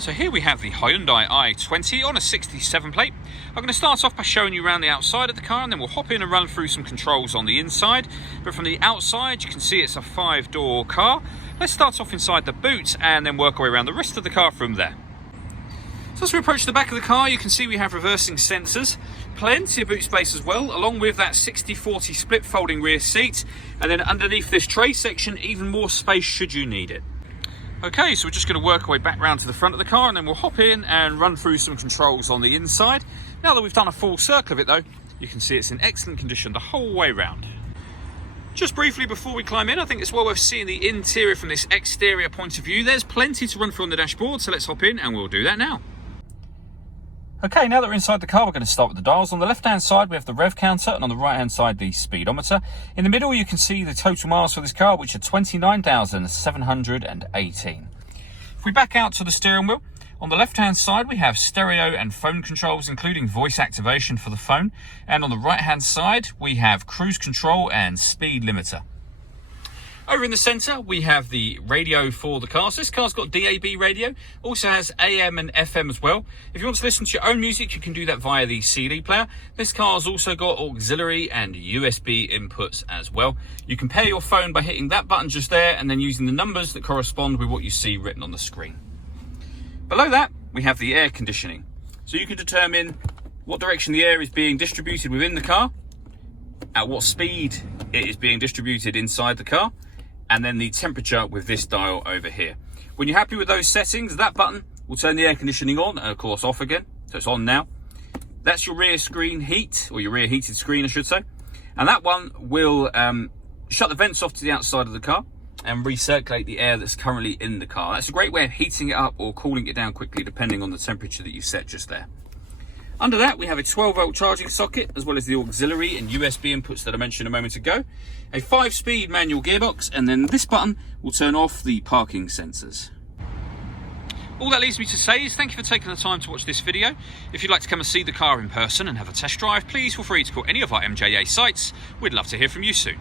So here we have the Hyundai i20 on a 67 plate. I'm going to start off by showing you around the outside of the car, and then we'll hop in and run through some controls on the inside. But from the outside, you can see it's a 5-door car. Let's start off inside the boot and then work our way around the rest of the car from there. So as we approach the back of the car, you can see we have reversing sensors, plenty of boot space as well, along with that 60/40 split folding rear seat, and then underneath this tray section, even more space should you need it. Okay, so we're just going to work our way back round to the front of the car, and then we'll hop in and run through some controls on the inside. Now that we've done a full circle of it though, you can see it's in excellent condition the whole way round. Just briefly before we climb in, I think it's well worth seeing the interior from this exterior point of view. There's plenty to run through on the dashboard, so let's hop in and we'll do that now. Okay, now that we're inside the car, we're going to start with the dials. On the left-hand side, we have the rev counter, and on the right-hand side, the speedometer. In the middle, you can see the total miles for this car, which are 29,718. If we back out to the steering wheel, on the left-hand side, we have stereo and phone controls, including voice activation for the phone. And on the right-hand side, we have cruise control and speed limiter. Over in the centre, we have the radio for the car. So this car's got DAB radio, also has AM and FM as well. If you want to listen to your own music, you can do that via the CD player. This car's also got auxiliary and USB inputs as well. You can pair your phone by hitting that button just there and then using the numbers that correspond with what you see written on the screen. Below that, we have the air conditioning. So you can determine what direction the air is being distributed within the car, at what speed it is being distributed inside the car, and then the temperature with this dial over here. When you're happy with those settings, that button will turn the air conditioning on and of course off again. So it's on now. That's your rear screen heat, or your rear heated screen I should say. And that one will shut the vents off to the outside of the car and recirculate the air that's currently in the car. That's a great way of heating it up or cooling it down quickly depending on the temperature that you set just there. Under that, we have a 12-volt charging socket, as well as the auxiliary and USB inputs that I mentioned a moment ago, a 5-speed manual gearbox, and then this button will turn off the parking sensors. All that leaves me to say is thank you for taking the time to watch this video. If you'd like to come and see the car in person and have a test drive, please feel free to call any of our MJA sites. We'd love to hear from you soon.